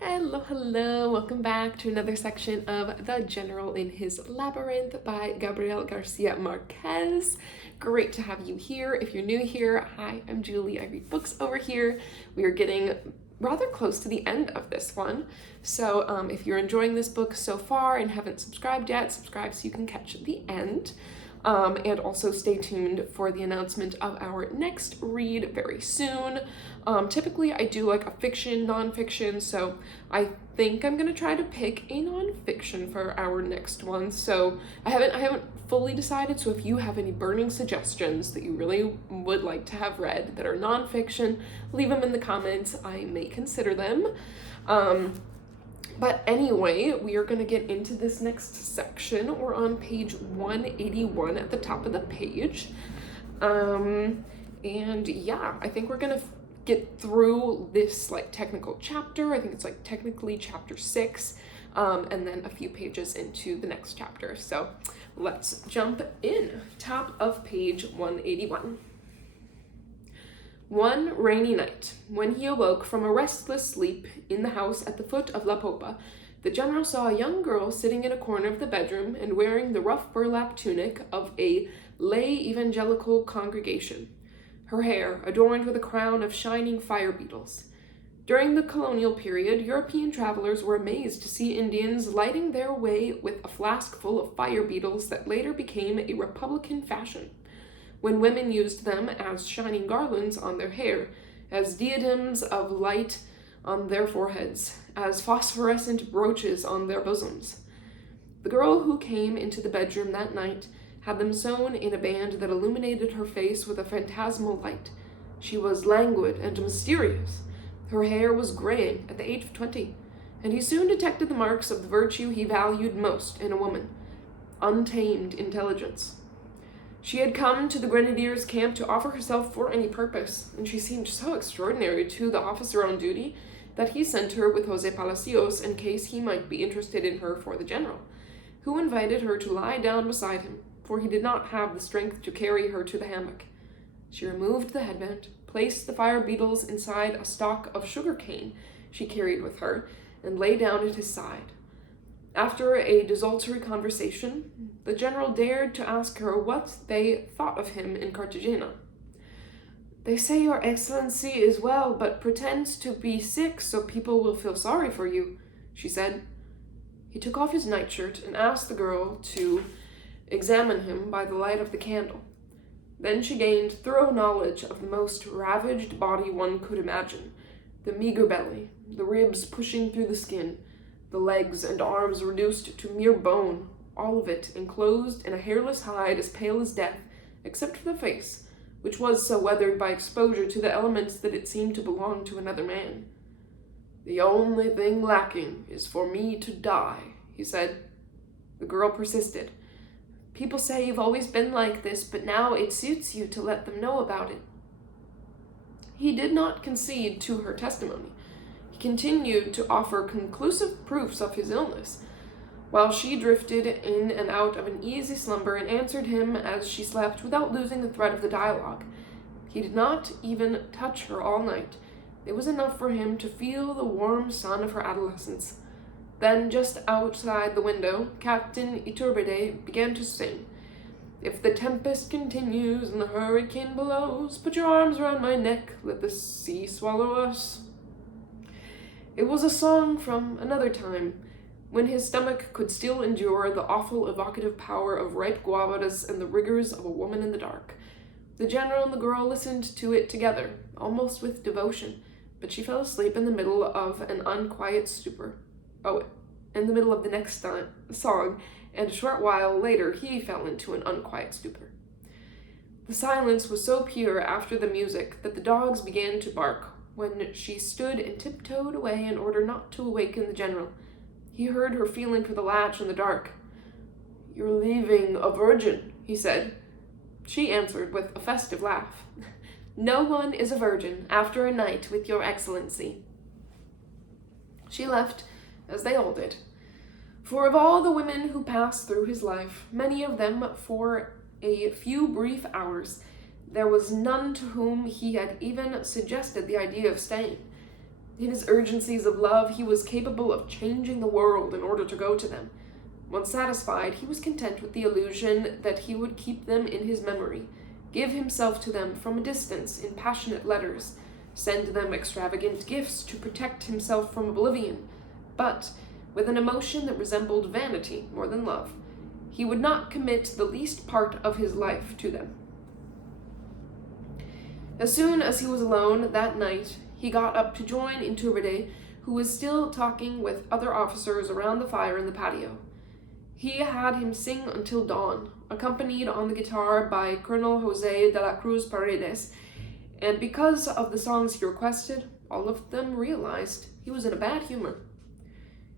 Hello, welcome back to another section of The General in His Labyrinth by Gabriel Garcia Marquez. Great to have you here. If you're new here, hi, I'm Julie. I read books over here. We are getting rather close to the end of this one. So if you're enjoying this book so far and haven't subscribed yet, subscribe so you can catch the end. And also stay tuned for the announcement of our next read very soon. Typically I do like a fiction, nonfiction, so I think I'm gonna try to pick a nonfiction for our next one. So I haven't fully decided, so if you have any burning suggestions that you really would like to have read that are nonfiction, leave them in the comments. I may consider them. But anyway, we are going to get into this next section. We're on page 181 at the top of the page. And yeah, I think we're going to get through this like technical chapter. I think it's like technically chapter 6, and then a few pages into the next chapter. So let's jump in. Top of page 181. One rainy night, when he awoke from a restless sleep in the house at the foot of La Popa, the general saw a young girl sitting in a corner of the bedroom and wearing the rough burlap tunic of a lay evangelical congregation, her hair adorned with a crown of shining fire beetles. During the colonial period, European travelers were amazed to see Indians lighting their way with a flask full of fire beetles that later became a Republican fashion, when women used them as shining garlands on their hair, as diadems of light on their foreheads, as phosphorescent brooches on their bosoms. The girl who came into the bedroom that night had them sewn in a band that illuminated her face with a phantasmal light. She was languid and mysterious. Her hair was graying at the age of 20, and he soon detected the marks of the virtue he valued most in a woman: untamed intelligence. She had come to the grenadiers' camp to offer herself for any purpose, and she seemed so extraordinary to the officer on duty that he sent her with Jose Palacios in case he might be interested in her for the general, who invited her to lie down beside him, for he did not have the strength to carry her to the hammock. She removed the headband, placed the fire beetles inside a stalk of sugar cane she carried with her, and lay down at his side. After a desultory conversation, the general dared to ask her what they thought of him in Cartagena. "They say your excellency is well, but pretends to be sick so people will feel sorry for you," she said. He took off his nightshirt and asked the girl to examine him by the light of the candle. Then she gained thorough knowledge of the most ravaged body one could imagine: the meager belly, the ribs pushing through the skin, the legs and arms reduced to mere bone, all of it enclosed in a hairless hide as pale as death, except for the face, which was so weathered by exposure to the elements that it seemed to belong to another man. "The only thing lacking is for me to die," he said. The girl persisted. "People say you've always been like this, but now it suits you to let them know about it." He did not concede to her testimony. Continued to offer conclusive proofs of his illness, while she drifted in and out of an easy slumber and answered him as she slept without losing the thread of the dialogue. He did not even touch her all night. It was enough for him to feel the warm sun of her adolescence. Then, just outside the window, Captain Iturbide began to sing. "If the tempest continues and the hurricane blows, put your arms around my neck, let the sea swallow us." It was a song from another time, when his stomach could still endure the awful evocative power of ripe guavas and the rigors of a woman in the dark. The general and the girl listened to it together, almost with devotion, but she fell asleep in the middle of an unquiet stupor. In the middle of the next song, and a short while later he fell into an unquiet stupor. The silence was so pure after the music that the dogs began to bark, when she stood and tiptoed away in order not to awaken the general. He heard her feeling for the latch in the dark. "You're leaving a virgin," he said. She answered with a festive laugh. "No one is a virgin after a night with your excellency." She left, as they all did. For of all the women who passed through his life, many of them for a few brief hours, there was none to whom he had even suggested the idea of staying. In his urgencies of love, he was capable of changing the world in order to go to them. Once satisfied, he was content with the illusion that he would keep them in his memory, give himself to them from a distance in passionate letters, send them extravagant gifts to protect himself from oblivion, but with an emotion that resembled vanity more than love. He would not commit the least part of his life to them. As soon as he was alone that night, he got up to join Iturbide, who was still talking with other officers around the fire in the patio. He had him sing until dawn, accompanied on the guitar by Colonel Jose de la Cruz Paredes, and because of the songs he requested, all of them realized he was in a bad humor.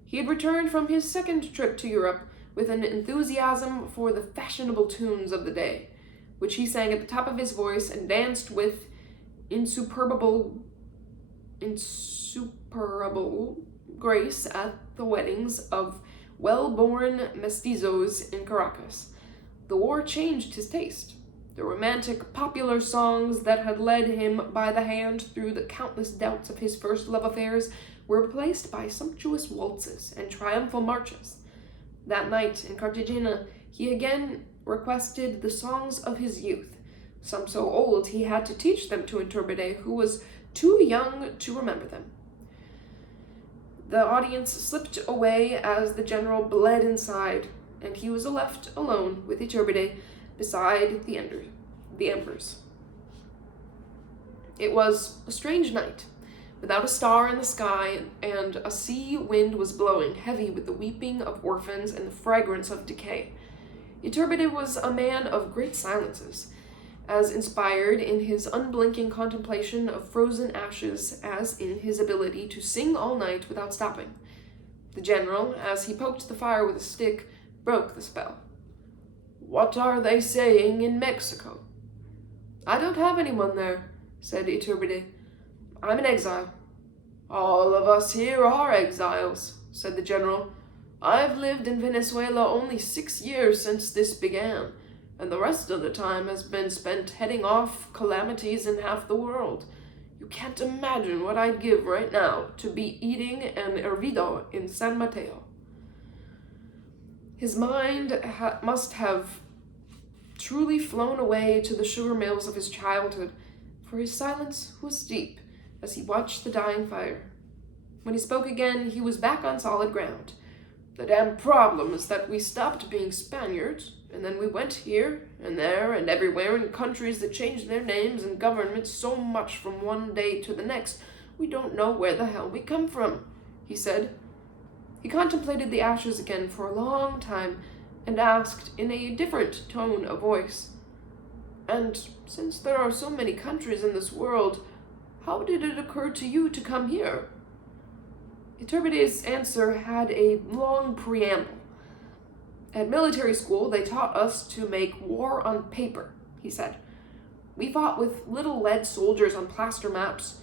He had returned from his second trip to Europe with an enthusiasm for the fashionable tunes of the day, which he sang at the top of his voice and danced with insuperable grace at the weddings of well-born mestizos in Caracas. The war changed his taste. The romantic, popular songs that had led him by the hand through the countless doubts of his first love affairs were replaced by sumptuous waltzes and triumphal marches. That night in Cartagena, he again requested the songs of his youth, some so old he had to teach them to Iturbide, who was too young to remember them. The audience slipped away as the general bled inside, and he was left alone with Iturbide beside the embers. It was a strange night, without a star in the sky, and a sea wind was blowing, heavy with the weeping of orphans and the fragrance of decay. Iturbide was a man of great silences, as inspired in his unblinking contemplation of frozen ashes as in his ability to sing all night without stopping. The general, as he poked the fire with a stick, broke the spell. "What are they saying in Mexico?" "I don't have anyone there," said Iturbide. "I'm an exile." "All of us here are exiles," said the general. "I've lived in Venezuela only 6 years since this began, and the rest of the time has been spent heading off calamities in half the world. You can't imagine what I'd give right now to be eating an hervido in San Mateo." His mind must have truly flown away to the sugar mills of his childhood, for his silence was deep as he watched the dying fire. When he spoke again, he was back on solid ground. "The damn problem is that we stopped being Spaniards, and then we went here and there and everywhere in countries that changed their names and governments so much from one day to the next, we don't know where the hell we come from," he said. He contemplated the ashes again for a long time and asked in a different tone of voice, "And since there are so many countries in this world, how did it occur to you to come here?" Iturbide's answer had a long preamble. "At military school, they taught us to make war on paper," he said. "We fought with little lead soldiers on plaster maps.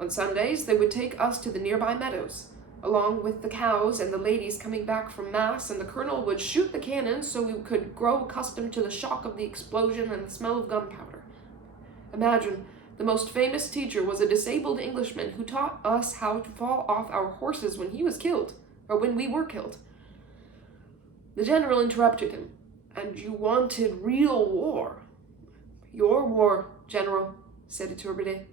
On Sundays, they would take us to the nearby meadows, along with the cows and the ladies coming back from mass, and the colonel would shoot the cannons so we could grow accustomed to the shock of the explosion and the smell of gunpowder. Imagine, the most famous teacher was a disabled Englishman who taught us how to fall off our horses when he was killed, or when we were killed." The general interrupted him. "And you wanted real war?" "Your war, General," said Iturbide.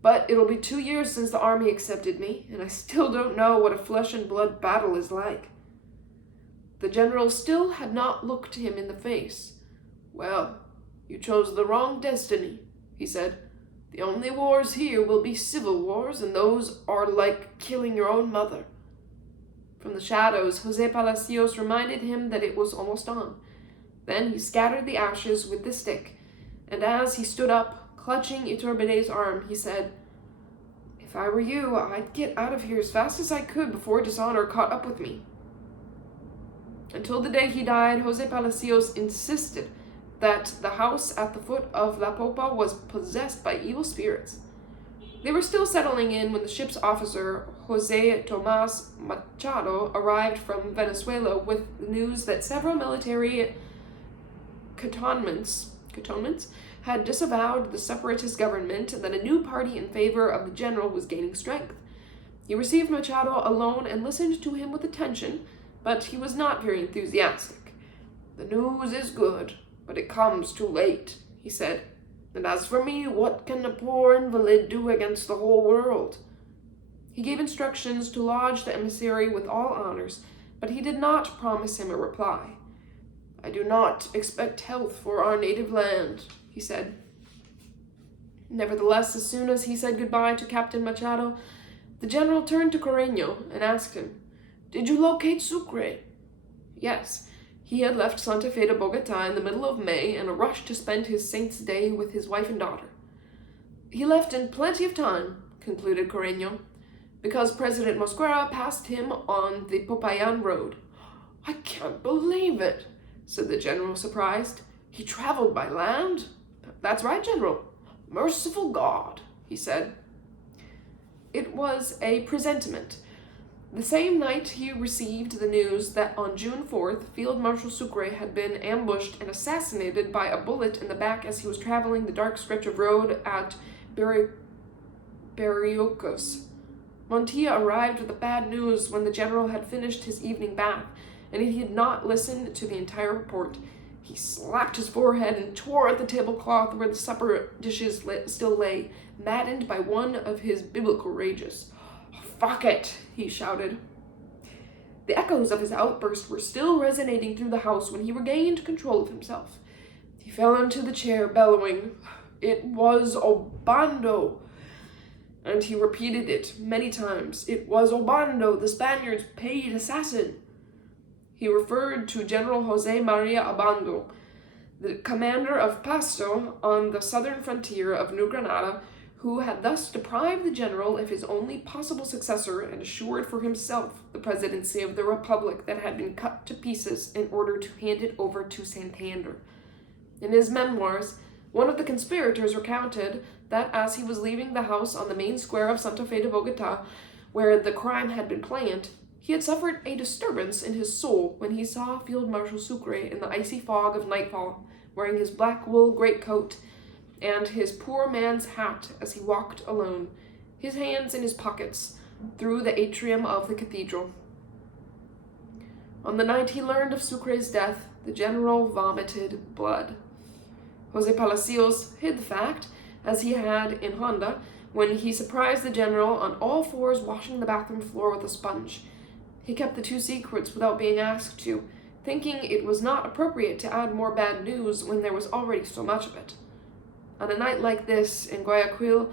"But it'll be 2 years since the army accepted me, and I still don't know what a flesh-and-blood battle is like." The general still had not looked him in the face. "Well, you chose the wrong destiny," he said. "The only wars here will be civil wars, and those are like killing your own mother." From the shadows, Jose Palacios reminded him that it was almost on. Then he scattered the ashes with the stick, and as he stood up, clutching Iturbide's arm, he said, "If I were you, I'd get out of here as fast as I could before dishonor caught up with me." Until the day he died, Jose Palacios insisted that the house at the foot of La Popa was possessed by evil spirits. They were still settling in when the ship's officer, Jose Tomas Machado, arrived from Venezuela with the news that several military cantonments had disavowed the separatist government and that a new party in favor of the general was gaining strength. He received Machado alone and listened to him with attention, but he was not very enthusiastic. "The news is good, but it comes too late," he said. "And as for me, what can a poor invalid do against the whole world?" He gave instructions to lodge the emissary with all honors, but he did not promise him a reply. "I do not expect health for our native land," he said. Nevertheless, as soon as he said goodbye to Captain Machado, the general turned to Carreño and asked him, "Did you locate Sucre?" Yes. He had left Santa Fe to Bogota in the middle of May in a rush to spend his Saint's Day with his wife and daughter. "He left in plenty of time," concluded Carreño, "because President Mosquera passed him on the Popayan road." "I can't believe it," said the general, surprised. "He traveled by land?" "That's right, General." "Merciful God," he said. It was a presentiment. The same night he received the news that on June 4th, Field Marshal Sucre had been ambushed and assassinated by a bullet in the back as he was traveling the dark stretch of road at Berriocos. Montilla arrived with the bad news when the general had finished his evening bath, and he had not listened to the entire report. He slapped his forehead and tore at the tablecloth where the supper dishes still lay, maddened by one of his biblical rages. "Fuck it," he shouted. The echoes of his outburst were still resonating through the house when he regained control of himself. He fell into the chair, bellowing, "It was Obando!" And he repeated it many times. "It was Obando, the Spaniards' paid assassin." He referred to General Jose Maria Obando, the commander of Pasto on the southern frontier of New Granada, who had thus deprived the general of his only possible successor and assured for himself the presidency of the republic that had been cut to pieces in order to hand it over to Santander. In his memoirs, one of the conspirators recounted that as he was leaving the house on the main square of Santa Fe de Bogota, where the crime had been planned, he had suffered a disturbance in his soul when he saw Field Marshal Sucre in the icy fog of nightfall, wearing his black wool greatcoat and his poor man's hat as he walked alone, his hands in his pockets, through the atrium of the cathedral. On the night he learned of Sucre's death, the general vomited blood. Jose Palacios hid the fact, as he had in Honda, when he surprised the general on all fours washing the bathroom floor with a sponge. He kept the two secrets without being asked to, thinking it was not appropriate to add more bad news when there was already so much of it. On a night like this, in Guayaquil,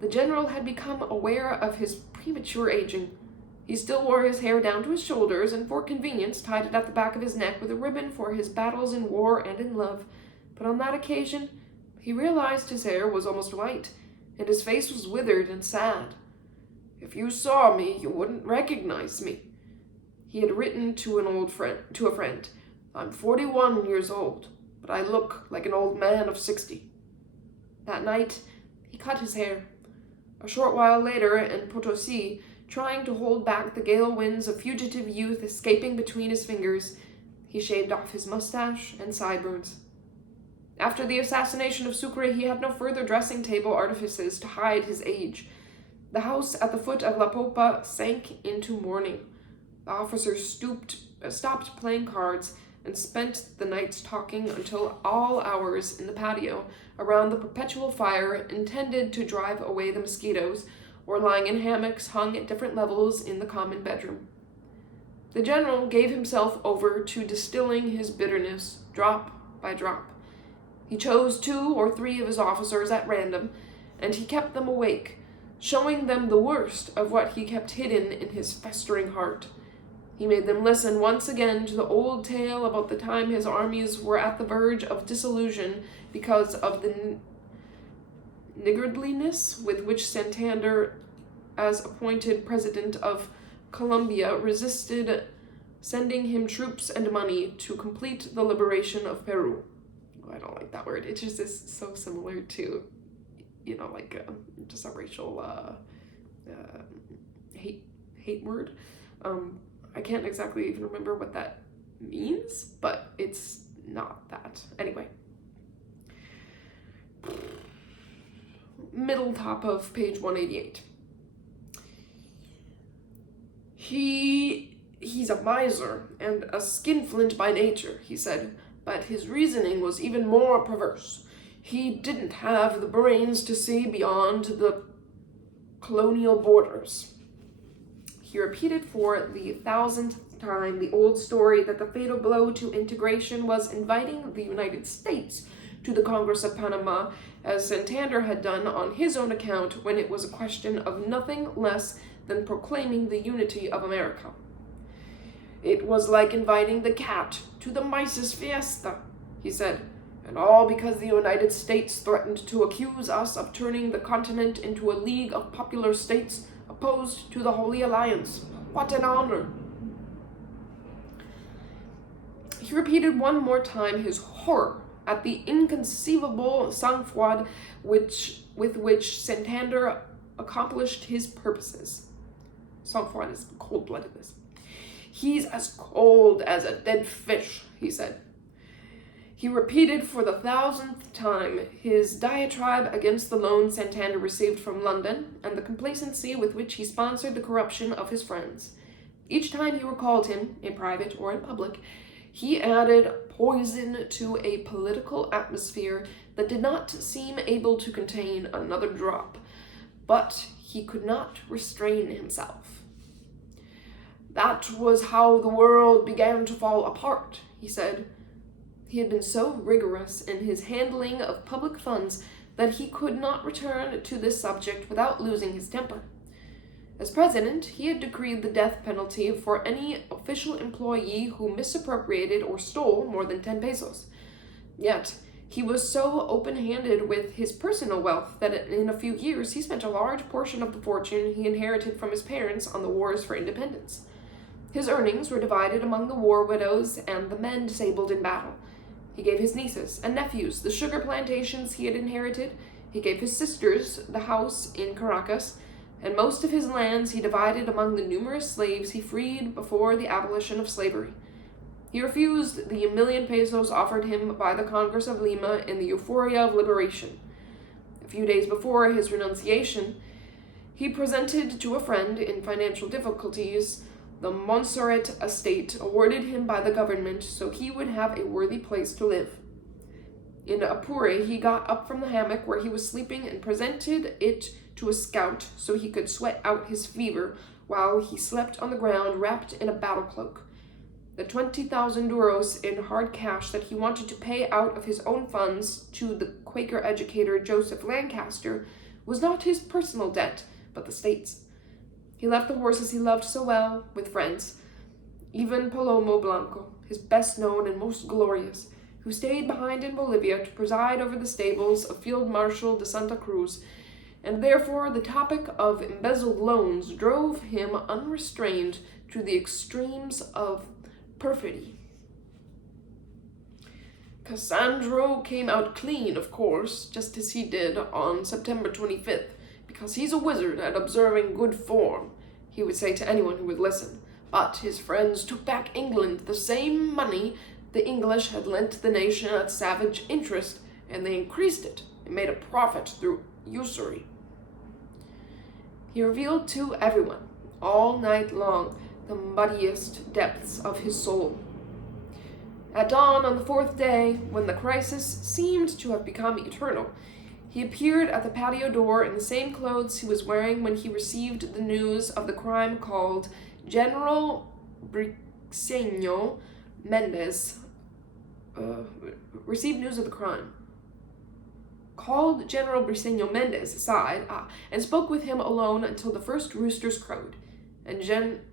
the general had become aware of his premature aging. He still wore his hair down to his shoulders, and for convenience tied it at the back of his neck with a ribbon for his battles in war and in love. But on that occasion, he realized his hair was almost white, and his face was withered and sad. "If you saw me, you wouldn't recognize me," he had written to a friend. "I'm 41 years old, but I look like an old man of 60. That night, he cut his hair. A short while later, in Potosi, trying to hold back the gale winds of fugitive youth escaping between his fingers, he shaved off his mustache and sideburns. After the assassination of Sucre, he had no further dressing table artifices to hide his age. The house at the foot of La Popa sank into mourning. The officers stopped playing cards and spent the nights talking until all hours in the patio around the perpetual fire intended to drive away the mosquitoes, or lying in hammocks hung at different levels in the common bedroom. The general gave himself over to distilling his bitterness drop by drop. He chose 2 or 3 of his officers at random, and he kept them awake, showing them the worst of what he kept hidden in his festering heart. He made them listen once again to the old tale about the time his armies were at the verge of dissolution because of the niggardliness with which Santander, as appointed president of Colombia, resisted sending him troops and money to complete the liberation of Peru. I don't like that word. It just is so similar to, just a racial hate word. I can't exactly even remember what that means, but it's not that. Anyway. Middle top of page 188. He's a miser and a skinflint by nature, he said, but his reasoning was even more perverse. He didn't have the brains to see beyond the colonial borders. He repeated for the 1,000th time the old story that the fatal blow to integration was inviting the United States to the Congress of Panama, as Santander had done on his own account when it was a question of nothing less than proclaiming the unity of America. It was like inviting the cat to the mice's fiesta, he said, and all because the United States threatened to accuse us of turning the continent into a league of popular states opposed to the Holy Alliance. What an honor! He repeated one more time his horror at the inconceivable sang-froid with which Santander accomplished his purposes. Sang-froid is cold-bloodedness. He's as cold as a dead fish, he said. He repeated for the 1,000th time his diatribe against the loan Santander received from London and the complacency with which he sponsored the corruption of his friends. Each time he recalled him, in private or in public, he added poison to a political atmosphere that did not seem able to contain another drop, but he could not restrain himself. That was how the world began to fall apart, he said. He had been so rigorous in his handling of public funds that he could not return to this subject without losing his temper. As president, he had decreed the death penalty for any official employee who misappropriated or stole more than 10 pesos. Yet, he was so open-handed with his personal wealth that in a few years he spent a large portion of the fortune he inherited from his parents on the wars for independence. His earnings were divided among the war widows and the men disabled in battle. He gave his nieces and nephews the sugar plantations he had inherited. He gave his sisters the house in Caracas, and most of his lands he divided among the numerous slaves he freed before the abolition of slavery. He refused the 1,000,000 pesos offered him by the Congress of Lima in the euphoria of liberation. A few days before his renunciation, he presented to a friend in financial difficulties the Montserrat estate awarded him by the government so he would have a worthy place to live. In Apure, he got up from the hammock where he was sleeping and presented it to a scout so he could sweat out his fever while he slept on the ground wrapped in a battle cloak. The 20,000 duros in hard cash that he wanted to pay out of his own funds to the Quaker educator Joseph Lancaster was not his personal debt, but the state's. He left the horses he loved so well with friends, even Palomo Blanco, his best known and most glorious, who stayed behind in Bolivia to preside over the stables of Field Marshal de Santa Cruz, and therefore the topic of embezzled loans drove him unrestrained to the extremes of perfidy. Cassandro came out clean, of course, just as he did on September 25th, because he's a wizard at observing good form, he would say to anyone who would listen. But his friends took back England the same money the English had lent the nation at savage interest, and they increased it and made a profit through usury. He revealed to everyone, all night long, the muddiest depths of his soul. At dawn on the 4th day, when the crisis seemed to have become eternal, he appeared at the patio door in the same clothes he was wearing when he received the news of the crime called General Briceño Mendez. Received news of the crime. Called General Briceño Mendez aside and spoke with him alone until the first roosters crowed, and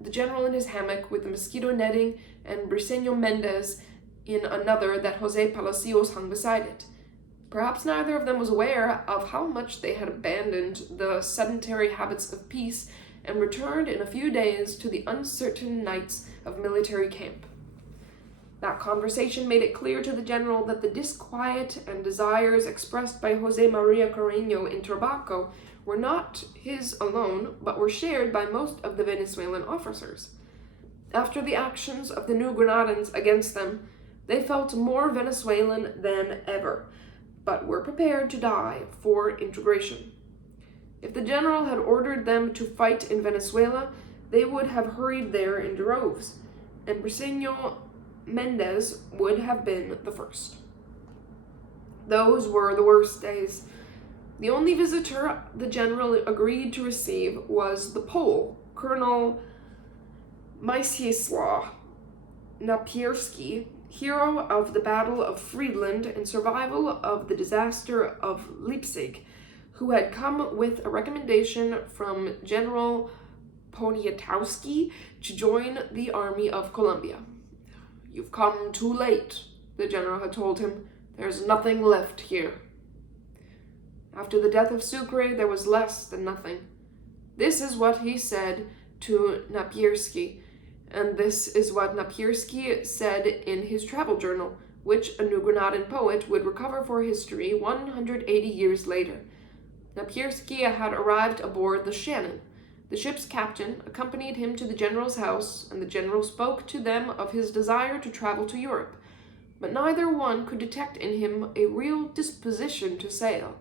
the general in his hammock with the mosquito netting and Briceño Mendez in another that Jose Palacios hung beside it. Perhaps neither of them was aware of how much they had abandoned the sedentary habits of peace and returned in a few days to the uncertain nights of military camp. That conversation made it clear to the general that the disquiet and desires expressed by Jose Maria Carreño in Turbaco were not his alone, but were shared by most of the Venezuelan officers. After the actions of the New Granadans against them, they felt more Venezuelan than ever, but were prepared to die for integration. If the general had ordered them to fight in Venezuela, they would have hurried there in droves, and Briceño Mendez would have been the first. Those were the worst days. The only visitor the general agreed to receive was the Pole, Colonel Mieczysław Napierski, hero of the Battle of Friedland and survival of the disaster of Leipzig, who had come with a recommendation from General Poniatowski to join the Army of Colombia. "You've come too late," the general had told him. "There's nothing left here." After the death of Sucre, there was less than nothing. This is what he said to Napierski, and this is what Napierski said in his travel journal, which a New Granadan poet would recover for history 180 years later. Napierski had arrived aboard the Shannon. The ship's captain accompanied him to the general's house, and the general spoke to them of his desire to travel to Europe, but neither one could detect in him a real disposition to sail.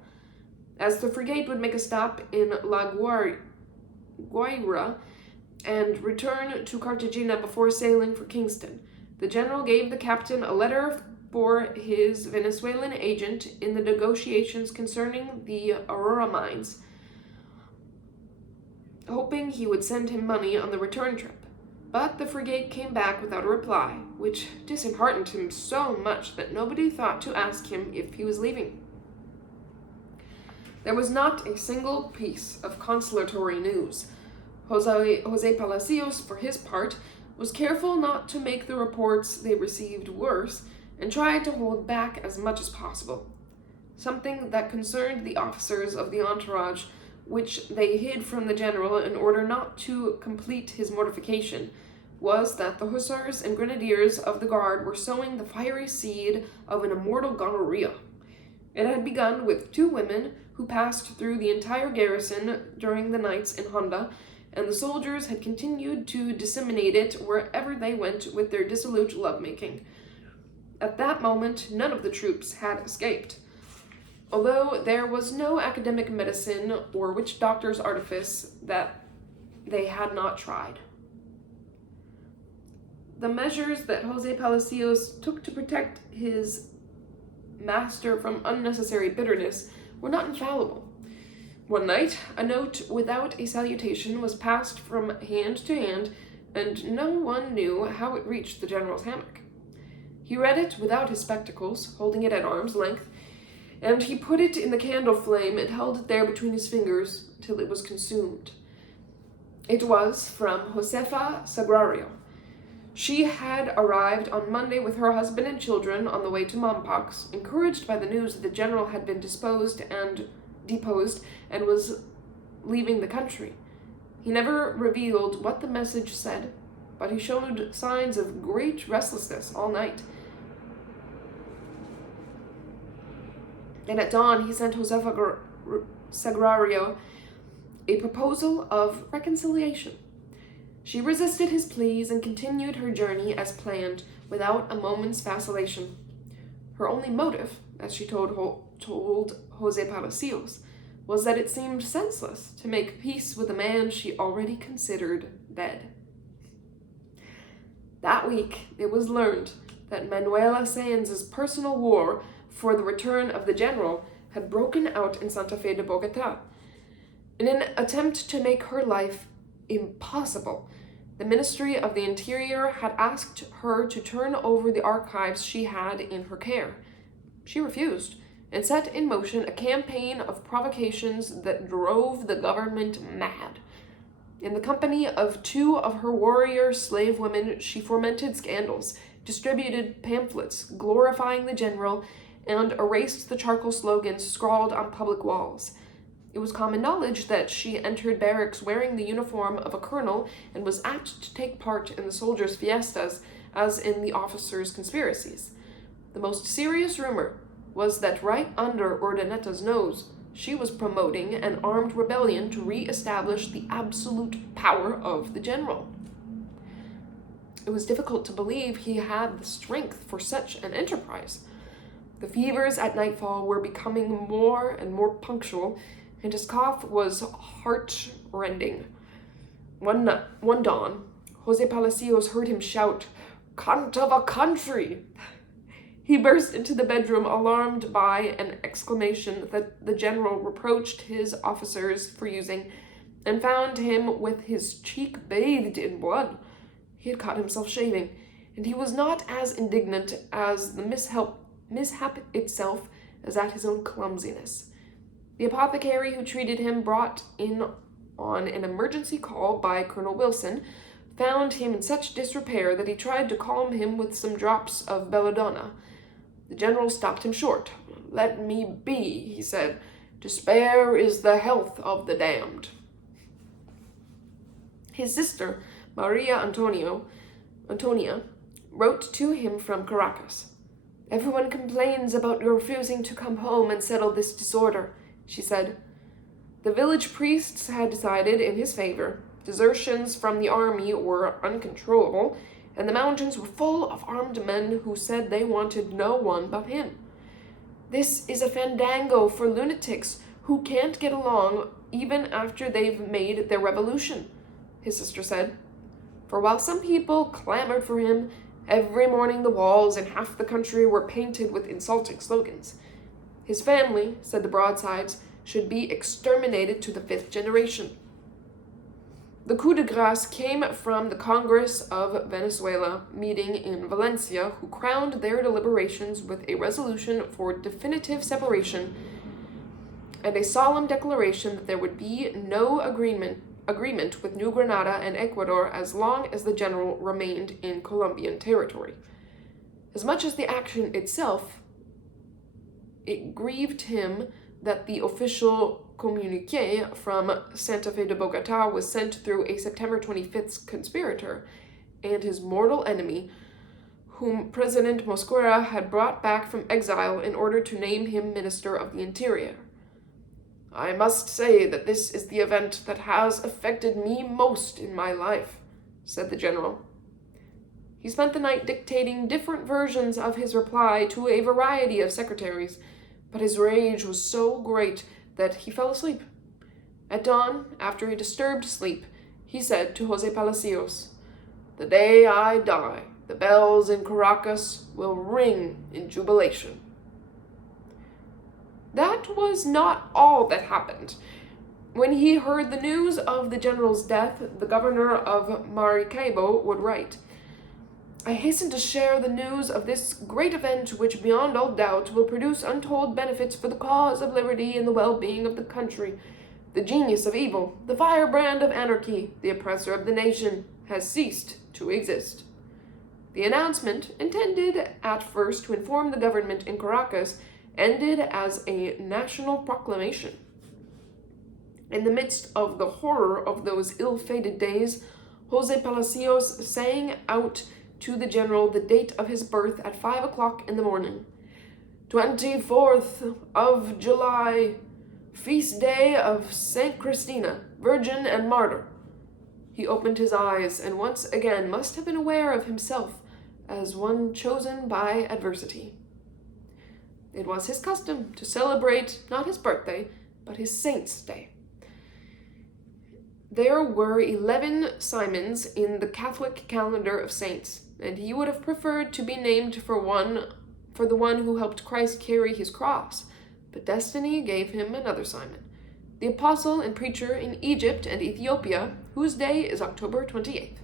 As the frigate would make a stop in La Guaira and return to Cartagena before sailing for Kingston, the general gave the captain a letter for his Venezuelan agent in the negotiations concerning the Aurora mines, hoping he would send him money on the return trip. But the frigate came back without a reply, which disheartened him so much that nobody thought to ask him if he was leaving. There was not a single piece of consolatory news. Jose Palacios, for his part, was careful not to make the reports they received worse, and tried to hold back as much as possible. Something that concerned the officers of the entourage, which they hid from the general in order not to complete his mortification, was that the hussars and grenadiers of the guard were sowing the fiery seed of an immortal gonorrhea. It had begun with 2 women who passed through the entire garrison during the nights in Honda, and the soldiers had continued to disseminate it wherever they went with their dissolute lovemaking. At that moment, none of the troops had escaped, although there was no academic medicine or witch doctor's artifice that they had not tried. The measures that Jose Palacios took to protect his master from unnecessary bitterness were not infallible. One night, a note without a salutation was passed from hand to hand, and no one knew how it reached the general's hammock. He read it without his spectacles, holding it at arm's length, and he put it in the candle flame and held it there between his fingers till it was consumed. It was from Josefa Sagrario. She had arrived on Monday with her husband and children on the way to Mompox, encouraged by the news that the general had been deposed and was leaving the country. He never revealed what the message said, but he showed signs of great restlessness all night. And at dawn he sent Josefa Sagrario a proposal of reconciliation. She resisted his pleas and continued her journey as planned, without a moment's vacillation. Her only motive, as she told Jose Palacios, was that it seemed senseless to make peace with a man she already considered dead. That week, it was learned that Manuela Sáenz's personal war for the return of the general had broken out in Santa Fe de Bogota. In an attempt to make her life impossible, the Ministry of the Interior had asked her to turn over the archives she had in her care. She refused, and set in motion a campaign of provocations that drove the government mad. In the company of 2 of her warrior slave women, she fomented scandals, distributed pamphlets glorifying the general, and erased the charcoal slogans scrawled on public walls. It was common knowledge that she entered barracks wearing the uniform of a colonel and was apt to take part in the soldiers' fiestas as in the officers' conspiracies. The most serious rumor was that right under Urdaneta's nose, she was promoting an armed rebellion to re-establish the absolute power of the general. It was difficult to believe he had the strength for such an enterprise. The fevers at nightfall were becoming more and more punctual, and his cough was heart-rending. One dawn, Jose Palacios heard him shout, "Cunt of a country!" He burst into the bedroom, alarmed by an exclamation that the general reproached his officers for using, and found him with his cheek bathed in blood. He had caught himself shaving, and he was not as indignant as the mishap itself as at his own clumsiness. The apothecary who treated him, brought in on an emergency call by Colonel Wilson, found him in such disrepair that he tried to calm him with some drops of belladonna. The general stopped him short. "Let me be," he said. "Despair is the health of the damned." His sister, Maria Antonia, wrote to him from Caracas. "Everyone complains about your refusing to come home and settle this disorder," she said. The village priests had decided in his favor. Desertions from the army were uncontrollable, and the mountains were full of armed men who said they wanted no one but him. "This is a fandango for lunatics who can't get along even after they've made their revolution," his sister said. For while some people clamored for him, every morning the walls in half the country were painted with insulting slogans. His family, said the broadsides, should be exterminated to the 5th generation. The coup de grace came from the Congress of Venezuela meeting in Valencia, who crowned their deliberations with a resolution for definitive separation and a solemn declaration that there would be no agreement with New Granada and Ecuador as long as the general remained in Colombian territory. As much as the action itself, it grieved him that the official communiqué from Santa Fe de Bogota was sent through a September 25th conspirator and his mortal enemy, whom President Mosquera had brought back from exile in order to name him Minister of the Interior. "I must say that this is the event that has affected me most in my life," said the general. He spent the night dictating different versions of his reply to a variety of secretaries, but his rage was so great that he fell asleep. At dawn, after a disturbed sleep, he said to Jose Palacios, "The day I die, the bells in Caracas will ring in jubilation." That was not all that happened. When he heard the news of the general's death, the governor of Maracaibo would write, "I hasten to share the news of this great event which beyond all doubt will produce untold benefits for the cause of liberty and the well-being of the country. The genius of evil, the firebrand of anarchy, the oppressor of the nation, has ceased to exist." The announcement, intended at first to inform the government in Caracas, ended as a national proclamation. In the midst of the horror of those ill-fated days, Jose Palacios sang out to the general the date of his birth at 5 o'clock in the morning. 24th of July, feast day of Saint Christina, Virgin and Martyr. He opened his eyes, and once again must have been aware of himself as one chosen by adversity. It was his custom to celebrate not his birthday, but his saint's day. There were 11 Simons in the Catholic calendar of saints, and he would have preferred to be named for the one who helped Christ carry his cross, but destiny gave him another Simon, the apostle and preacher in Egypt and Ethiopia, whose day is October 28th.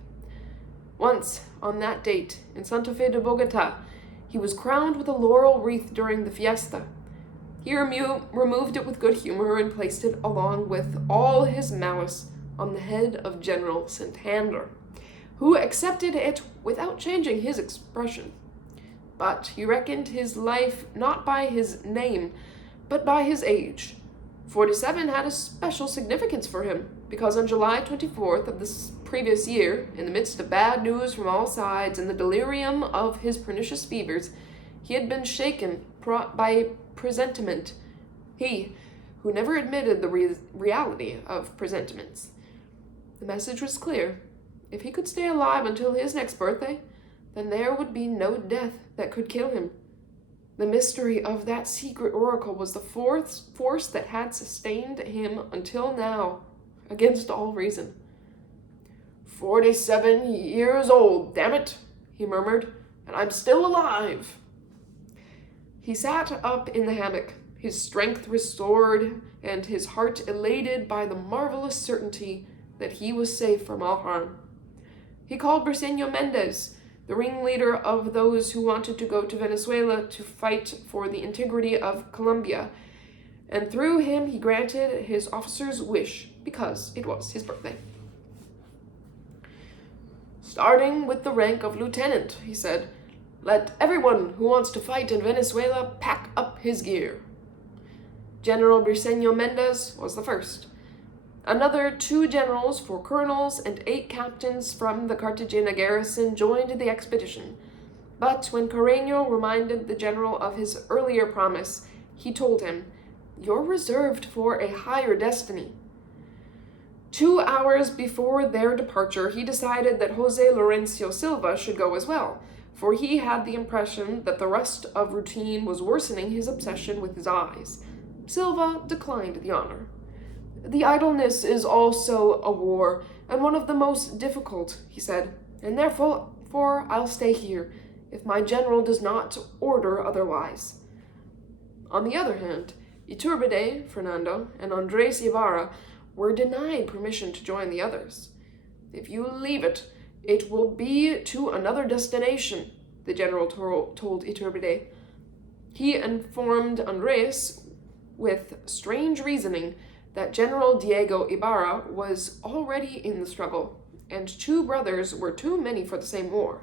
Once, on that date, in Santa Fe de Bogota, he was crowned with a laurel wreath during the fiesta. He removed it with good humor and placed it, along with all his malice, on the head of General Santander, who accepted it without changing his expression. But he reckoned his life not by his name, but by his age. 47 had a special significance for him, because on July 24th of this previous year, in the midst of bad news from all sides and the delirium of his pernicious fevers, he had been shaken by a presentiment, he, who never admitted the reality of presentiments. The message was clear. If he could stay alive until his next birthday, then there would be no death that could kill him. The mystery of that secret oracle was the force that had sustained him until now, against all reason. 47 years old, damn it, he murmured, and I'm still alive. He sat up in the hammock, his strength restored and his heart elated by the marvelous certainty that he was safe from all harm. He called Briceño Mendez, the ringleader of those who wanted to go to Venezuela to fight for the integrity of Colombia, and through him he granted his officer's wish, because it was his birthday. Starting with the rank of lieutenant, he said, let everyone who wants to fight in Venezuela pack up his gear. General Briceño Mendez was the first. Another 2 generals, 4 colonels, and 8 captains from the Cartagena garrison joined the expedition. But when Carreño reminded the general of his earlier promise, he told him, "You're reserved for a higher destiny." 2 hours before their departure, he decided that Jose Laurencio Silva should go as well, for he had the impression that the rust of routine was worsening his obsession with his eyes. Silva declined the honor. "The idleness is also a war, and one of the most difficult," he said, "and therefore I'll stay here, if my general does not order otherwise." On the other hand, Iturbide, Fernando, and Andres Ibarra were denied permission to join the others. "If you leave it, it will be to another destination," the general told Iturbide. He informed Andres, with strange reasoning, that General Diego Ibarra was already in the struggle, and 2 brothers were too many for the same war.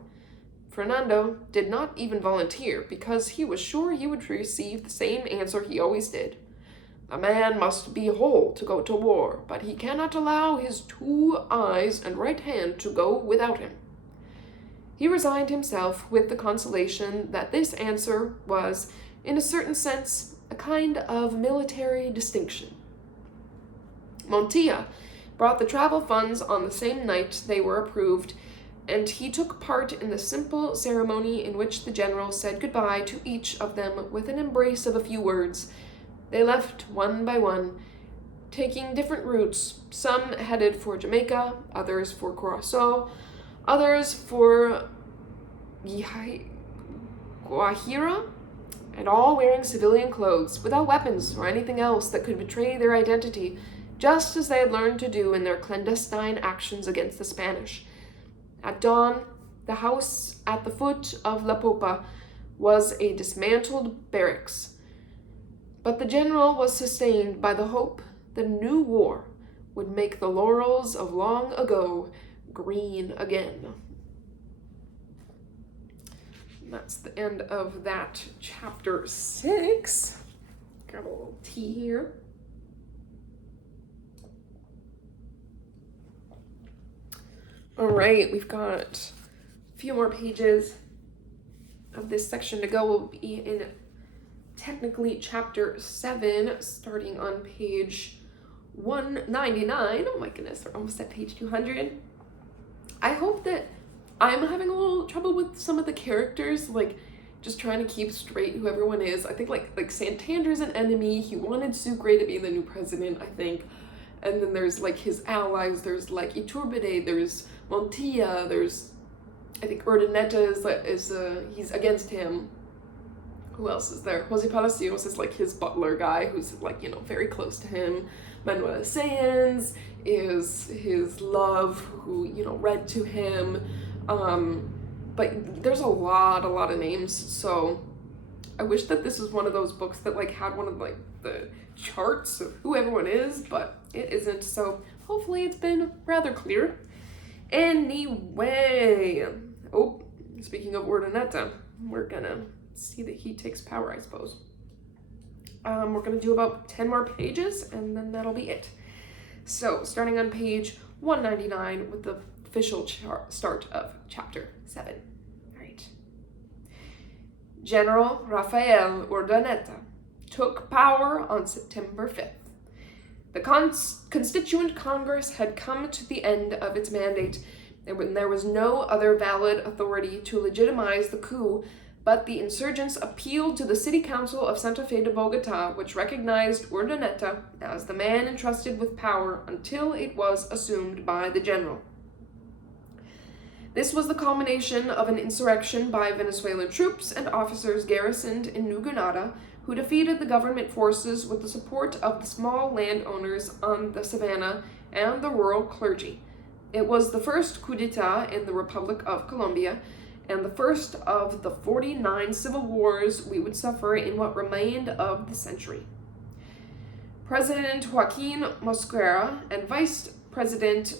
Fernando did not even volunteer, because he was sure he would receive the same answer he always did. "A man must be whole to go to war, but he cannot allow his 2 eyes and right hand to go without him." He resigned himself with the consolation that this answer was, in a certain sense, a kind of military distinction. Montilla brought the travel funds on the same night they were approved, and he took part in the simple ceremony in which the general said goodbye to each of them with an embrace of a few words. They left one by one, taking different routes, some headed for Jamaica, others for Curacao, others for Guajira, and all wearing civilian clothes, without weapons or anything else that could betray their identity, just as they had learned to do in their clandestine actions against the Spanish. At dawn, the house at the foot of La Popa was a dismantled barracks. But the general was sustained by the hope that a new war would make the laurels of long ago green again. And that's the end of that chapter 6. Got a little tea here. All right, we've got a few more pages of this section to go. We'll be in technically chapter 7, starting on page 199. Oh my goodness, we're almost at page 200. I hope that I'm having a little trouble with some of the characters, like just trying to keep straight who everyone is. I think like Santander's an enemy. He wanted Sucre to be the new president, I think. And then there's like his allies. There's like Iturbide, there's Montilla, there's, I think Urdaneta is he's against him. Who else is there? Jose Palacios is like his butler guy who's like, very close to him. Manuel Sayans is his love who, read to him. But there's a lot of names, so I wish that this was one of those books that like had one of like the charts of who everyone is, but it isn't, so hopefully it's been rather clear. Anyway, speaking of Urdaneta, we're gonna see that he takes power, I suppose. We're gonna do about 10 more pages, and then that'll be it. So, starting on page 199 with the official start of chapter 7. All right. General Rafael Urdaneta took power on September 5th. The Constituent Congress had come to the end of its mandate, and when there was no other valid authority to legitimize the coup, but the insurgents appealed to the City Council of Santa Fe de Bogota, which recognized Urdaneta as the man entrusted with power until it was assumed by the general. This was the culmination of an insurrection by Venezuelan troops and officers garrisoned in New Granada, who defeated the government forces with the support of the small landowners on the savannah and the rural clergy. It was the first coup d'etat in the Republic of Colombia, and the first of the 49 civil wars we would suffer in what remained of the century. President Joaquin Mosquera and Vice President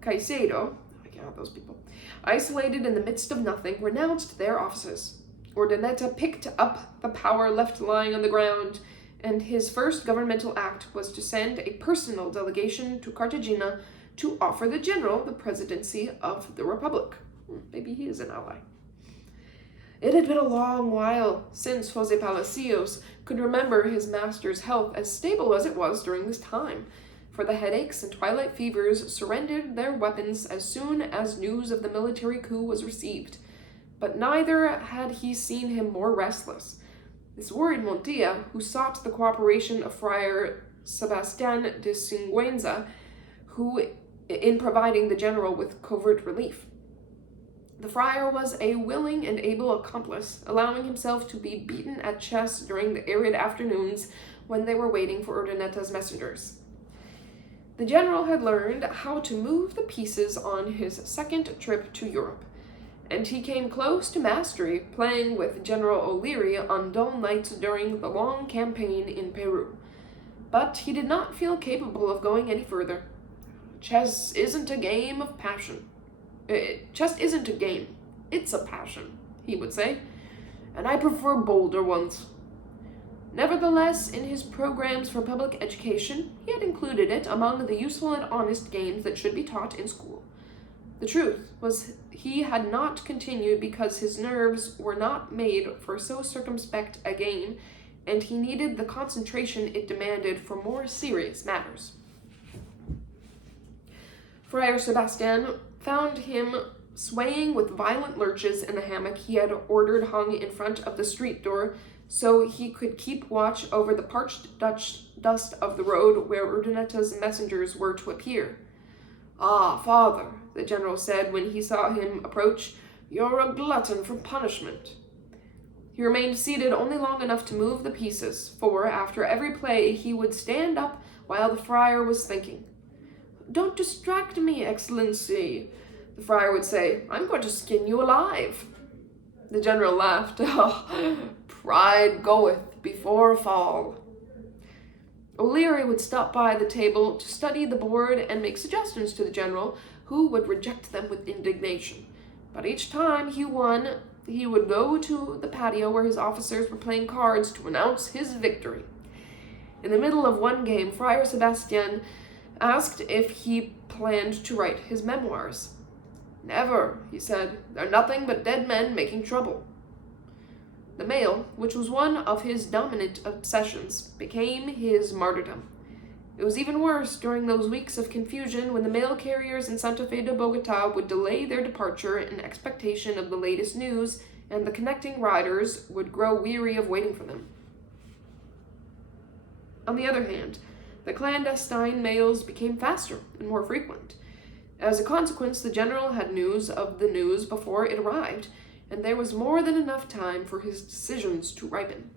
Caicedo, I can't have those people, isolated in the midst of nothing, renounced their offices. Urdaneta picked up the power left lying on the ground, and his first governmental act was to send a personal delegation to Cartagena to offer the general the presidency of the Republic. Maybe he is an ally. It had been a long while since Jose Palacios could remember his master's health as stable as it was during this time, for the headaches and twilight fevers surrendered their weapons as soon as news of the military coup was received. But neither had he seen him more restless. This worried Montilla, who sought the cooperation of Friar Sebastian de Singüenza, in providing the general with covert relief. The friar was a willing and able accomplice, allowing himself to be beaten at chess during the arid afternoons when they were waiting for Urdaneta's messengers. The general had learned how to move the pieces on his second trip to Europe, and he came close to mastery playing with General O'Leary on dull nights during the long campaign in Peru. But he did not feel capable of going any further. Chess isn't a game of passion. Chess isn't a game, it's a passion, he would say, and I prefer bolder ones. Nevertheless, in his programs for public education, he had included it among the useful and honest games that should be taught in school. The truth was he had not continued because his nerves were not made for so circumspect a game, and he needed the concentration it demanded for more serious matters. Friar Sebastian found him swaying with violent lurches in the hammock he had ordered hung in front of the street door so he could keep watch over the parched dust of the road where Urdaneta's messengers were to appear. "Ah, father," the general said when he saw him approach, "you're a glutton for punishment." He remained seated only long enough to move the pieces, for after every play he would stand up while the friar was thinking. "Don't distract me, Excellency," the friar would say. "I'm going to skin you alive." The general laughed. "Oh, pride goeth before a fall." O'Leary would stop by the table to study the board and make suggestions to the general, who would reject them with indignation. But each time he won, he would go to the patio where his officers were playing cards to announce his victory. In the middle of one game, Friar Sebastian asked if he planned to write his memoirs. "Never," he said. "They're nothing but dead men making trouble." The mail, which was one of his dominant obsessions, became his martyrdom. It was even worse during those weeks of confusion when the mail carriers in Santa Fe de Bogota would delay their departure in expectation of the latest news, and the connecting riders would grow weary of waiting for them. On the other hand, the clandestine mails became faster and more frequent. As a consequence, the general had news of the news before it arrived, and there was more than enough time for his decisions to ripen.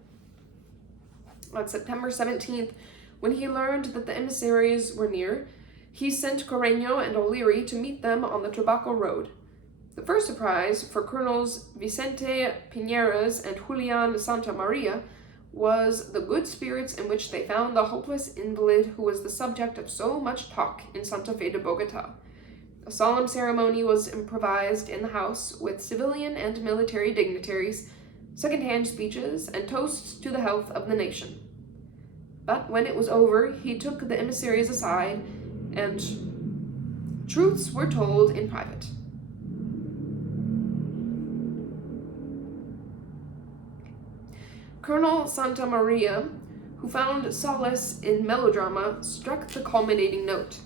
On September 17th, when he learned that the emissaries were near, he sent Carreño and O'Leary to meet them on the Tobacco Road. The first surprise for Colonels Vicente Piñeras and Julian Santa Maria was the good spirits in which they found the hopeless invalid who was the subject of so much talk in Santa Fe de Bogota. A solemn ceremony was improvised in the house with civilian and military dignitaries, second-hand speeches, and toasts to the health of the nation. But when it was over, he took the emissaries aside, and truths were told in private. Colonel Santa Maria, who found solace in melodrama, struck the culminating note.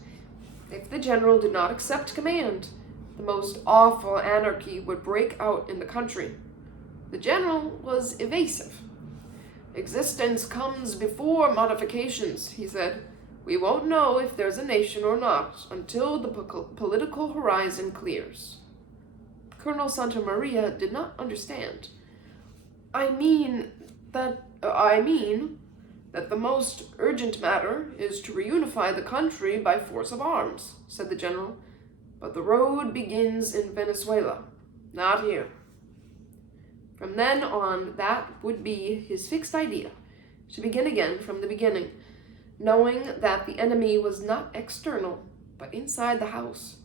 If the general did not accept command, the most awful anarchy would break out in the country. The general was evasive. "Existence comes before modifications," he said. "We won't know if there's a nation or not until the political horizon clears." Colonel Santa Maria did not understand. I mean that the most urgent matter is to reunify the country by force of arms, said the general. But the road begins in Venezuela, not here. From then on, that would be his fixed idea, to begin again from the beginning, knowing that the enemy was not external, but inside the house.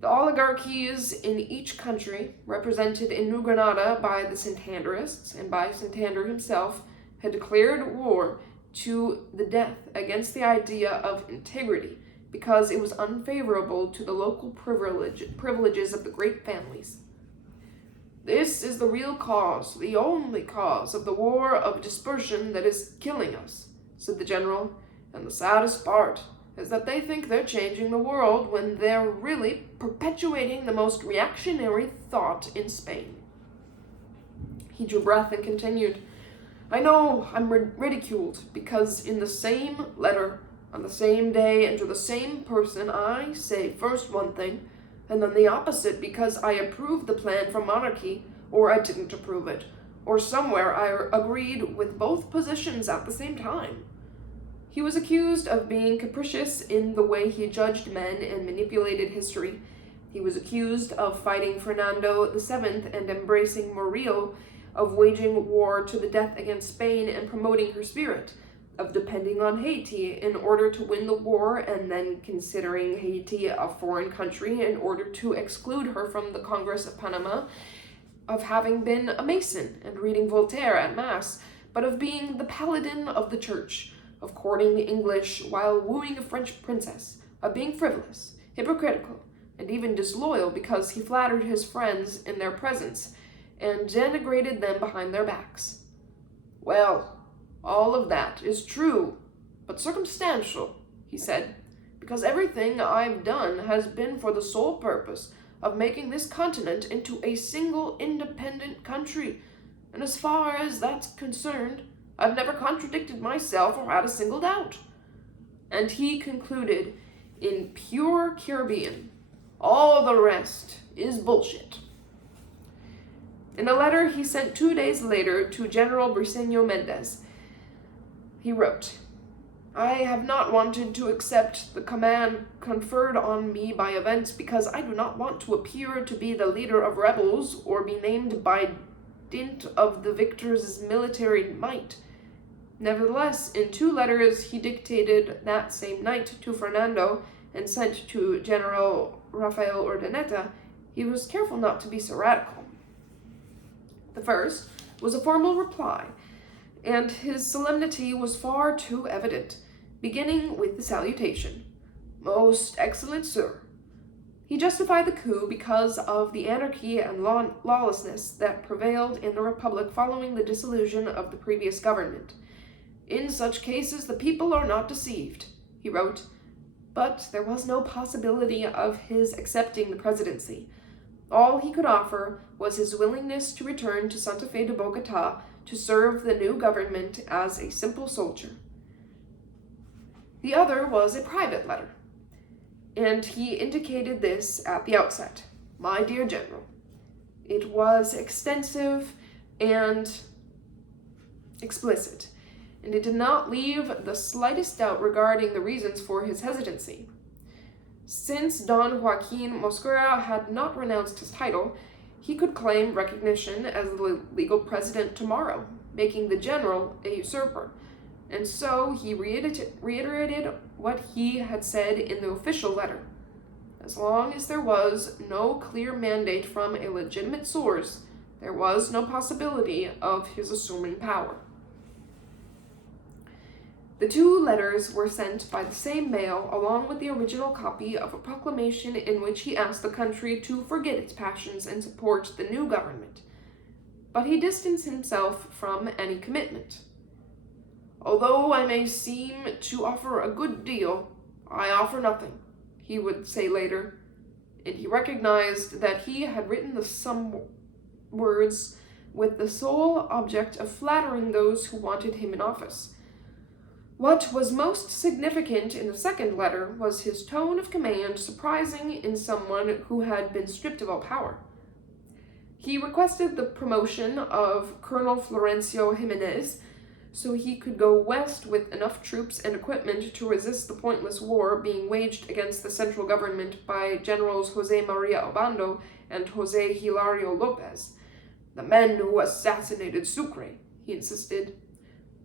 The oligarchies in each country, represented in New Granada by the Santanderists and by Santander himself, had declared war to the death against the idea of integrity, because it was unfavorable to the local privileges of the great families. This is the real cause, the only cause of the war of dispersion that is killing us, said the general, and the saddest part is that they think they're changing the world when they're really perpetuating the most reactionary thought in Spain. He drew breath and continued, I know I'm ridiculed because in the same letter, on the same day, and to the same person, I say first one thing, and then the opposite because I approved the plan for monarchy, or I didn't approve it, or somewhere I agreed with both positions at the same time. He was accused of being capricious in the way he judged men and manipulated history. He was accused of fighting Fernando VII and embracing Maurier, of waging war to the death against Spain and promoting her spirit, of depending on Haiti in order to win the war and then considering Haiti a foreign country in order to exclude her from the Congress of Panama, of having been a Mason and reading Voltaire at Mass, but of being the paladin of the church, of courting the English while wooing a French princess, of being frivolous, hypocritical, and even disloyal because he flattered his friends in their presence and denigrated them behind their backs. Well, all of that is true, but circumstantial, he said, because everything I've done has been for the sole purpose of making this continent into a single independent country, and as far as that's concerned, I've never contradicted myself or had a single doubt. And he concluded in pure Caribbean, all the rest is bullshit. In a letter he sent 2 days later to General Briceño Mendez, he wrote, I have not wanted to accept the command conferred on me by events because I do not want to appear to be the leader of rebels or be named by dint of the victor's military might. Nevertheless, in 2 letters he dictated that same night to Fernando and sent to General Rafael Urdaneta, he was careful not to be so radical. The first was a formal reply, and his solemnity was far too evident, beginning with the salutation, Most excellent sir. He justified the coup because of the anarchy and lawlessness that prevailed in the Republic following the dissolution of the previous government. In such cases the people are not deceived, he wrote, but there was no possibility of his accepting the presidency. All he could offer was his willingness to return to Santa Fe de Bogota to serve the new government as a simple soldier. The other was a private letter, and he indicated this at the outset. My dear General, it was extensive and explicit, and it did not leave the slightest doubt regarding the reasons for his hesitancy. Since Don Joaquin Mosquera had not renounced his title, he could claim recognition as the legal president tomorrow, making the general a usurper, and so he reiterated what he had said in the official letter. As long as there was no clear mandate from a legitimate source, there was no possibility of his assuming power. The 2 letters were sent by the same mail along with the original copy of a proclamation in which he asked the country to forget its passions and support the new government. But he distanced himself from any commitment. Although I may seem to offer a good deal, I offer nothing, he would say later, and he recognized that he had written some words with the sole object of flattering those who wanted him in office. What was most significant in the second letter was his tone of command, surprising in someone who had been stripped of all power. He requested the promotion of Colonel Florencio Jimenez so he could go west with enough troops and equipment to resist the pointless war being waged against the central government by Generals José María Obando and José Hilario López, the men who assassinated Sucre, he insisted.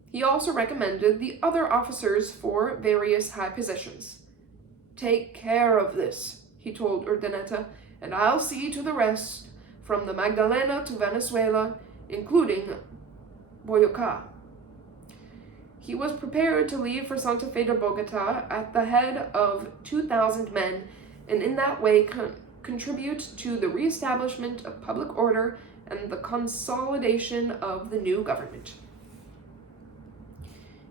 He also recommended the other officers for various high positions. "Take care of this," he told Urdaneta, "and I'll see to the rest, from the Magdalena to Venezuela, including Boyacá." He was prepared to leave for Santa Fe de Bogota at the head of 2,000 men, and in that way contribute to the reestablishment of public order and the consolidation of the new government.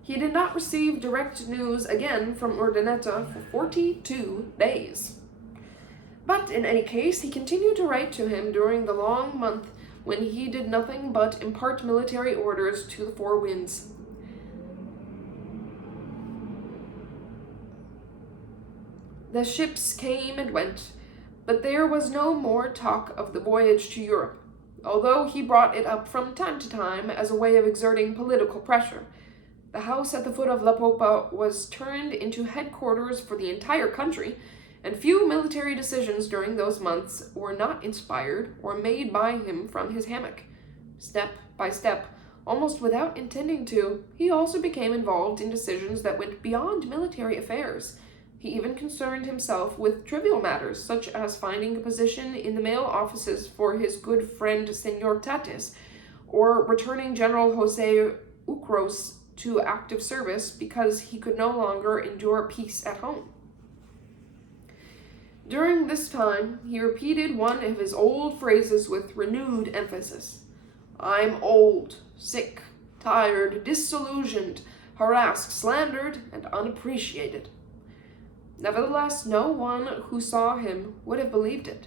He did not receive direct news again from Urdaneta for 42 days. But in any case, he continued to write to him during the long month when he did nothing but impart military orders to the four winds. The ships came and went, but there was no more talk of the voyage to Europe, although he brought it up from time to time as a way of exerting political pressure. The house at the foot of La Popa was turned into headquarters for the entire country, and few military decisions during those months were not inspired or made by him from his hammock. Step by step, almost without intending to, he also became involved in decisions that went beyond military affairs. He even concerned himself with trivial matters, such as finding a position in the mail offices for his good friend Senor Tatis, or returning General Jose Ucros to active service because he could no longer endure peace at home. During this time, he repeated one of his old phrases with renewed emphasis. "I'm old, sick, tired, disillusioned, harassed, slandered, and unappreciated." Nevertheless, no one who saw him would have believed it.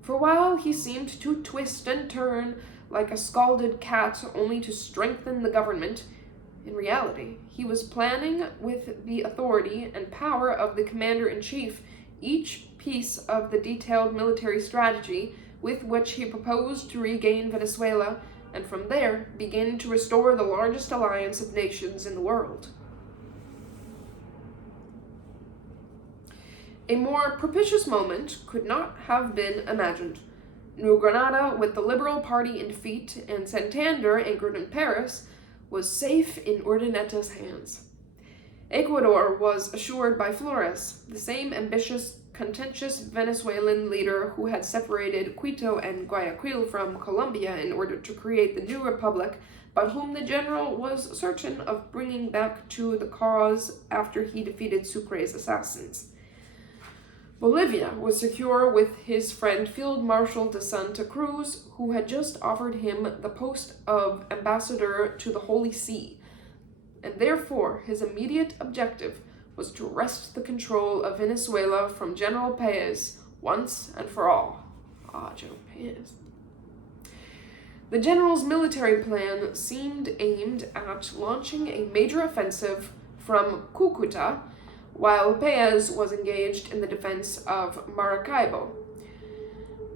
For while he seemed to twist and turn like a scalded cat only to strengthen the government, in reality, he was planning with the authority and power of the commander-in-chief each piece of the detailed military strategy with which he proposed to regain Venezuela, and from there begin to restore the largest alliance of nations in the world. A more propitious moment could not have been imagined. New Granada, with the Liberal Party in defeat and Santander anchored in Paris, was safe in Urdaneta's hands. Ecuador was assured by Flores, the same ambitious, contentious Venezuelan leader who had separated Quito and Guayaquil from Colombia in order to create the new republic, but whom the general was certain of bringing back to the cause after he defeated Sucre's assassins. Bolivia was secure with his friend Field Marshal de Santa Cruz, who had just offered him the post of ambassador to the Holy See, and therefore his immediate objective was to wrest the control of Venezuela from General Paez once and for all. General Paez. The general's military plan seemed aimed at launching a major offensive from Cucuta, while Paez was engaged in the defense of Maracaibo.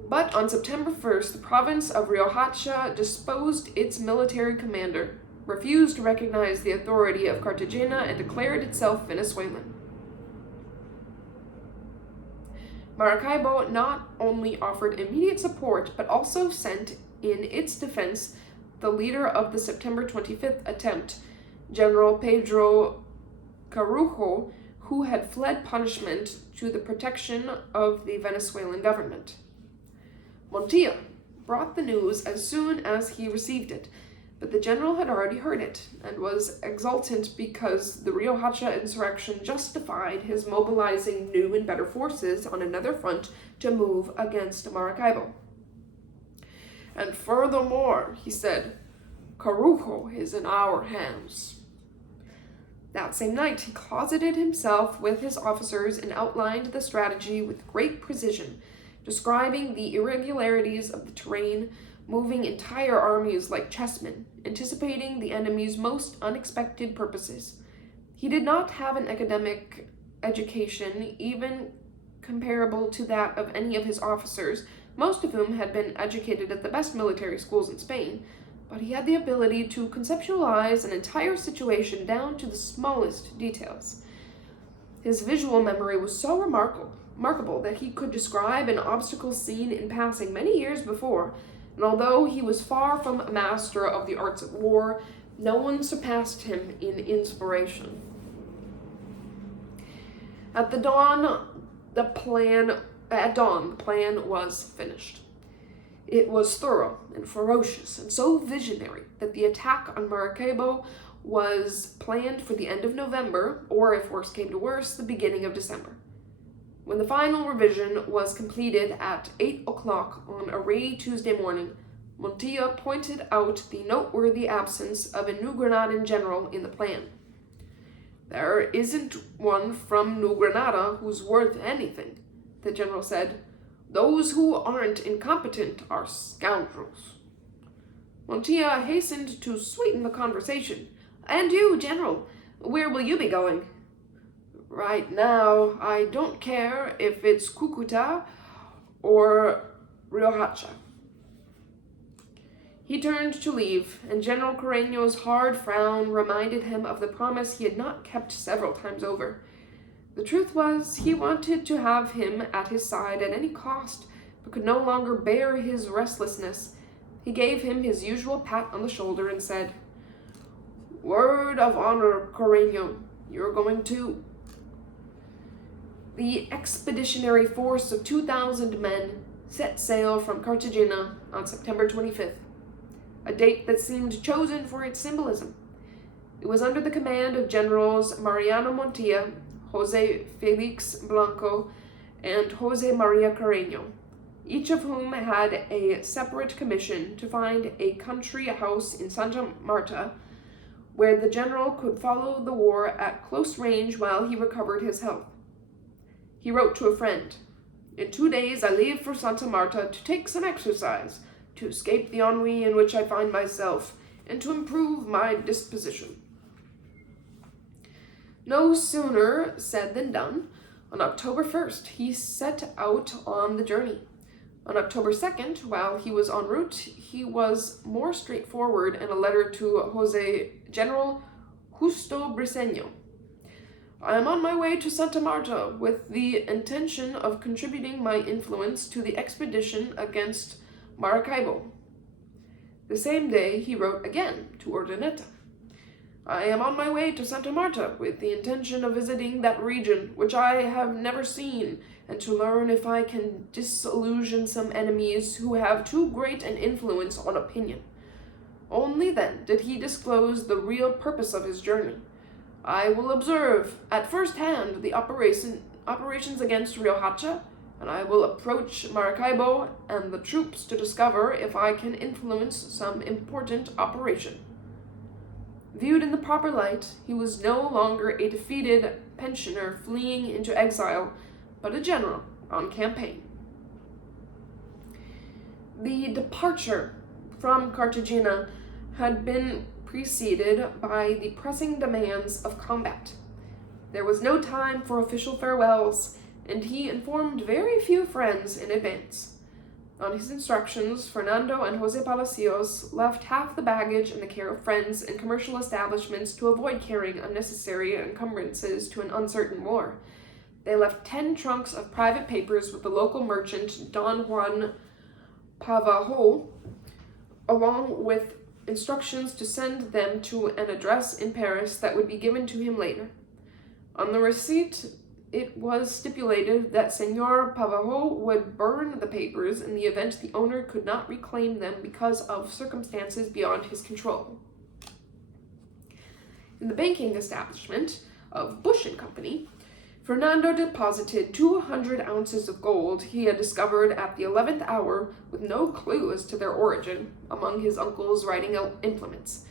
But on September 1st, the province of Riohacha disposed its military commander, refused to recognize the authority of Cartagena, and declared itself Venezuelan. Maracaibo not only offered immediate support, but also sent in its defense the leader of the September 25th attempt, General Pedro Carujo, who had fled punishment to the protection of the Venezuelan government. Montilla brought the news as soon as he received it, but the general had already heard it, and was exultant because the Riohacha insurrection justified his mobilizing new and better forces on another front to move against Maracaibo. "And furthermore," he said, "Carujo is in our hands." That same night, he closeted himself with his officers and outlined the strategy with great precision, describing the irregularities of the terrain, moving entire armies like chessmen, anticipating the enemy's most unexpected purposes. He did not have an academic education, even comparable to that of any of his officers, most of whom had been educated at the best military schools in Spain, but he had the ability to conceptualize an entire situation down to the smallest details. His visual memory was so remarkable that he could describe an obstacle seen in passing many years before, and although he was far from a master of the arts of war, no one surpassed him in inspiration. At dawn, the plan was finished. It was thorough and ferocious and so visionary that the attack on Maracaibo was planned for the end of November, or if worse came to worse, the beginning of December. When the final revision was completed at 8 o'clock on a rainy Tuesday morning, Montilla pointed out the noteworthy absence of a New Granadan general in the plan. "There isn't one from New Granada who's worth anything," the general said. "Those who aren't incompetent are scoundrels." Montilla hastened to sweeten the conversation. "And you, General, where will you be going?" "Right now, I don't care if it's Cucuta or Riohacha." He turned to leave, and General Carreño's hard frown reminded him of the promise he had not kept several times over. The truth was, he wanted to have him at his side at any cost, but could no longer bear his restlessness. He gave him his usual pat on the shoulder and said, "Word of honor, Carreño, you're going too." The expeditionary force of 2,000 men set sail from Cartagena on September 25th, a date that seemed chosen for its symbolism. It was under the command of Generals Mariano Montilla, Jose Felix Blanco, and Jose Maria Carreño, each of whom had a separate commission to find a country house in Santa Marta where the general could follow the war at close range while he recovered his health. He wrote to a friend, "In 2 days I leave for Santa Marta to take some exercise, to escape the ennui in which I find myself, and to improve my disposition." No sooner said than done. On October 1st, he set out on the journey. On October 2nd, while he was en route, he was more straightforward in a letter to General Justo Briceño. "I am on my way to Santa Marta with the intention of contributing my influence to the expedition against Maracaibo." The same day he wrote again to Urdaneta. "I am on my way to Santa Marta with the intention of visiting that region which I have never seen, and to learn if I can disillusion some enemies who have too great an influence on opinion." Only then did he disclose the real purpose of his journey. "I will observe at first hand the operations against Riohacha, and I will approach Maracaibo and the troops to discover if I can influence some important operation." Viewed in the proper light, he was no longer a defeated pensioner fleeing into exile, but a general on campaign. The departure from Cartagena had been preceded by the pressing demands of combat. There was no time for official farewells, and he informed very few friends in advance. On his instructions, Fernando and Jose Palacios left half the baggage in the care of friends and commercial establishments to avoid carrying unnecessary encumbrances to an uncertain war. They left 10 trunks of private papers with the local merchant Don Juan Pavajo, along with instructions to send them to an address in Paris that would be given to him later. On the receipt, it was stipulated that Senor Pavajo would burn the papers in the event the owner could not reclaim them because of circumstances beyond his control. In the banking establishment of Bush and Company, Fernando deposited 200 ounces of gold he had discovered at the 11th hour with no clue as to their origin among his uncle's writing implements.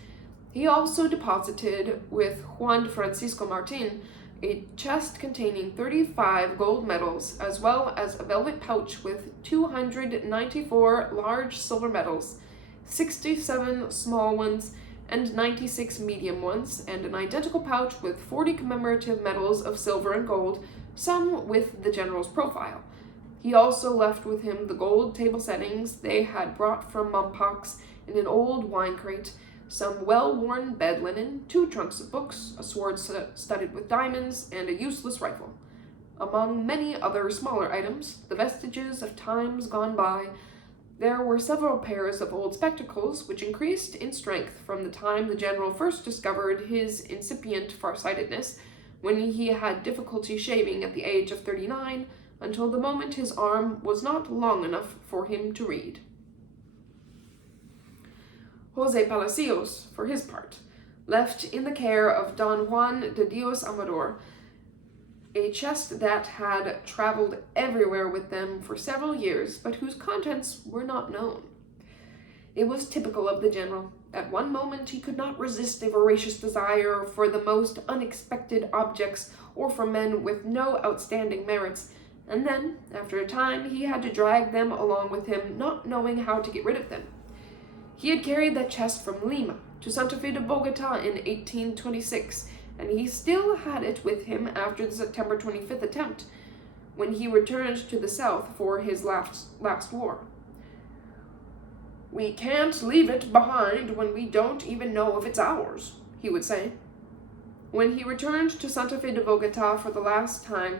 He also deposited with Juan Francisco Martin a chest containing 35 gold medals, as well as a velvet pouch with 294 large silver medals, 67 small ones, and 96 medium ones, and an identical pouch with 40 commemorative medals of silver and gold, some with the general's profile. He also left with him the gold table settings they had brought from Mompox in an old wine crate, some well-worn bed linen, 2 trunks of books, a sword studded with diamonds, and a useless rifle. Among many other smaller items, the vestiges of times gone by, there were several pairs of old spectacles, which increased in strength from the time the general first discovered his incipient farsightedness, when he had difficulty shaving at the age of 39, until the moment his arm was not long enough for him to read. Jose Palacios, for his part, left in the care of Don Juan de Dios Amador a chest that had traveled everywhere with them for several years, but whose contents were not known. It was typical of the general. At one moment he could not resist a voracious desire for the most unexpected objects or for men with no outstanding merits, and then, after a time, he had to drag them along with him, not knowing how to get rid of them. He had carried that chest from Lima to Santa Fe de Bogota in 1826, and he still had it with him after the September 25th attempt, when he returned to the South for his last war. "We can't leave it behind when we don't even know if it's ours," he would say. When he returned to Santa Fe de Bogota for the last time,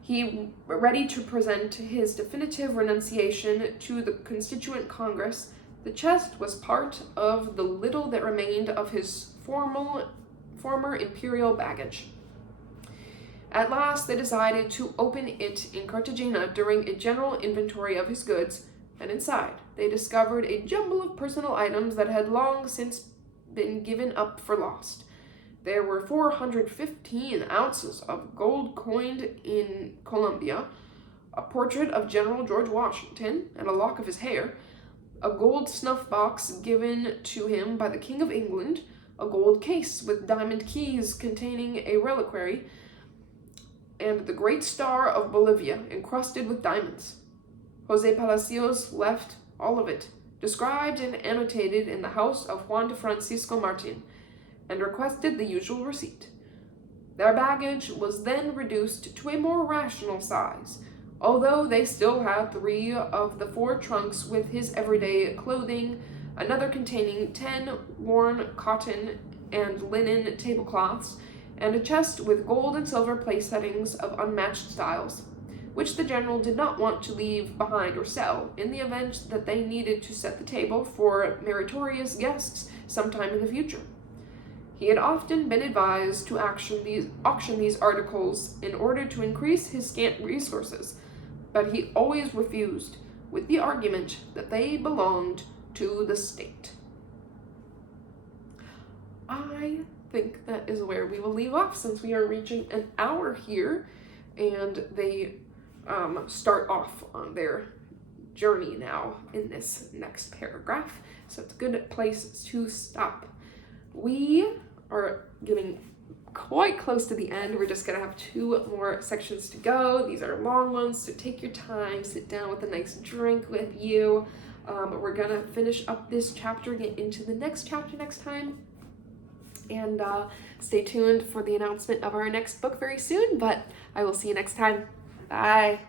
he ready to present his definitive renunciation to the Constituent Congress, the chest was part of the little that remained of his former imperial baggage. At last they decided to open it in Cartagena during a general inventory of his goods, and inside they discovered a jumble of personal items that had long since been given up for lost. There were 415 ounces of gold coined in Colombia, a portrait of General George Washington and a lock of his hair, a gold snuff box given to him by the King of England, a gold case with diamond keys containing a reliquary, and the Great Star of Bolivia encrusted with diamonds. Jose Palacios left all of it, described and annotated in the house of Juan de Francisco Martin, and requested the usual receipt. Their baggage was then reduced to a more rational size, although they still had 3 of the 4 trunks with his everyday clothing, another containing 10 worn cotton and linen tablecloths, and a chest with gold and silver place settings of unmatched styles, which the general did not want to leave behind or sell, in the event that they needed to set the table for meritorious guests sometime in the future. He had often been advised to auction these articles in order to increase his scant resources, but he always refused, with the argument that they belonged to the state. I think that is where we will leave off, since we are reaching an hour here, and they start off on their journey now in this next paragraph, so it's a good place to stop. We are getting quite close to the end. We're just gonna have 2 more sections to go. These are long ones, so take your time, sit down with a nice drink with you. We're gonna finish up this chapter, get into the next chapter next time, and stay tuned for the announcement of our next book very soon, but I will see you next time. Bye.